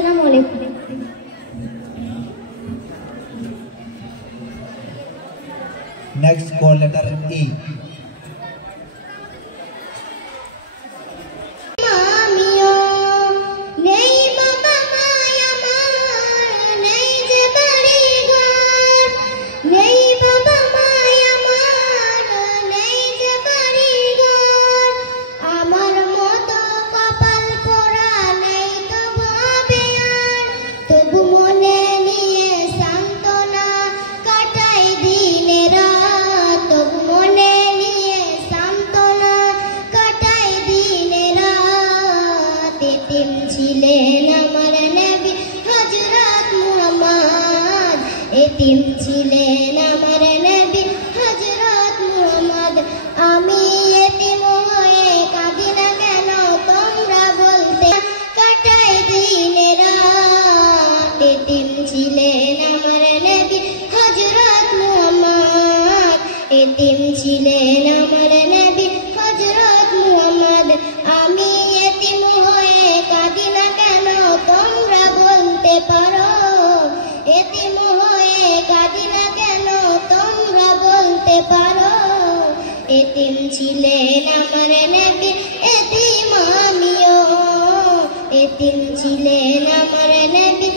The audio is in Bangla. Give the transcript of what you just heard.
আসসালামু আলাইকুম। Next call letter E. এতিম ছিলেন আমার নবী হযরত মুহাম্মদ। আমি এতিম হয়ে কাঁদি না কেন তোমরা বলতে কাটাই দিন রাত। এতিম ছিলেন আমার নবী হযরত মুহাম্মদ। এতিম ছিলেন আমার নবী হযরত মুহাম্মদ। আমি এতিম হয়ে কাঁদি না কেন তোমরা বলতে পারো। এতিম হয়ে কাঁদি না কেন তোমরা বলতে পারো। এতিম ছিলেন আমার নবী এতিম আমিও। এতিম ছিলেন আমার নবী